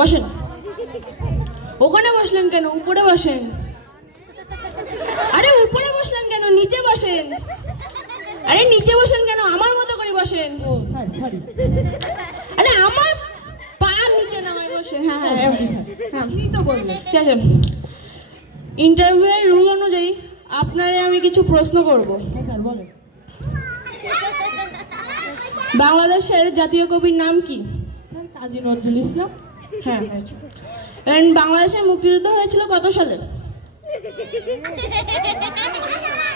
বসেন। ওখানে বসলেন কেন? উপরে বসেন। আরে উপরে বসলেন কেন? নিচে বসেন। আরে নিচে বসেন কেন? আমার মতো করে বসেন। ও সরি আরে আমার পা নিচে নামাই বসে। হ্যাঁ হ্যাঁ আপনি তো বললেন। ঠিক আছে, ইন্টারভিউয়ের রুল অনুযায়ী আপনারে আমি কিছু প্রশ্ন করব। হ্যাঁ স্যার বলেন। বাংলাদেশের জাতীয় কবির নাম কি? কাজী নজরুল ইসলাম। হ্যাঁ, বাংলাদেশের মুক্তিযুদ্ধ হয়েছিল কত সালে?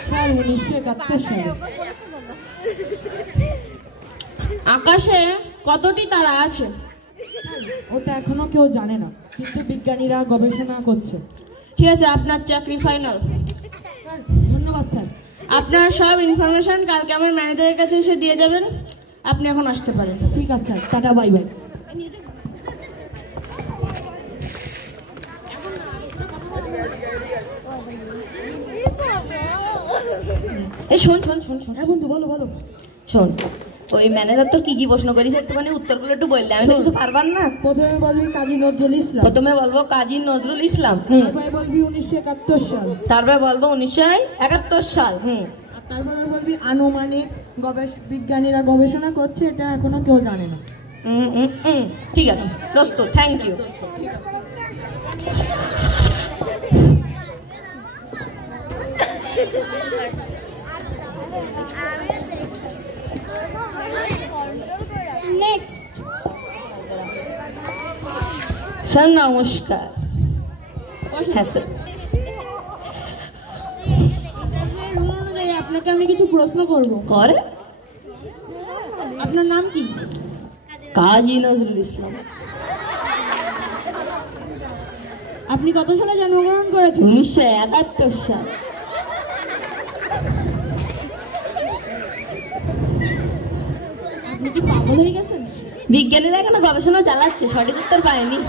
স্যার 1971 সালে। আকাশে কতটি তারা আছে? ওটা এখনো কেউ জানে না, কিন্তু বিজ্ঞানীরা গবেষণা করছে। ঠিক আছে, আপনার চাকরি ফাইনাল। ধন্যবাদ স্যার। আপনার সব ইনফরমেশন কালকে আমার ম্যানেজারের কাছে এসে দিয়ে যাবেন। আপনি এখন আসতে পারেন। ঠিক আছে স্যার, টাটা বাই বাই। এই শোন শোন শোন শোন হ্যাঁ বন্ধু, বলো বলো। শোন, ওই ম্যানেজার তোর কি কি প্রশ্ন করিস একটুখানি উত্তরগুলো একটু বললে, আমি তো কিছু পারবার না। প্রথমে বলবি কাজী নজরুল ইসলাম। প্রথমে বলবো কাজী নজরুল ইসলাম। তারপরে বলবি 1971 সাল। তারপরে বলবো 1971 সাল। আর তারপরে বলবি আনুমানিক বিজ্ঞানীরা গবেষণা করছে, এটা এখনো কেউ জানে না। ঠিক আছে দোস্ত, থ্যাংক ইউ। স্যার নমস্কার। হ্যাঁ স্যার। রুল অনুযায়ী আপনাকে আমি কিছু প্রশ্ন করব। করে। আপনার নাম কি? কাজী নজরুল ইসলাম। আপনি কত সালে জন্মগ্রহণ করেছেন? 1971 সাল। আপনি কি পাগল হয়ে গেছেন? বিজ্ঞানীরা এখনো গবেষণা চালাচ্ছে, সঠিক উত্তর পায়নি।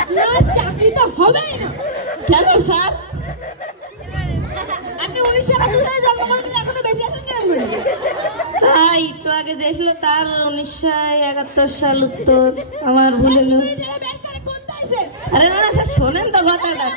আপনার চাকরি তো হবেই না। কেন স্যার? আপনি 1971 সালে জন্মগ্রহণ করে এখনো বেঁচে আছেন কেন? তাই একটু আগে যে ছিল তার 1971 সাল উত্তর আমার ভুল হলো। আরে না না স্যার, শোনেন তো কথাটা।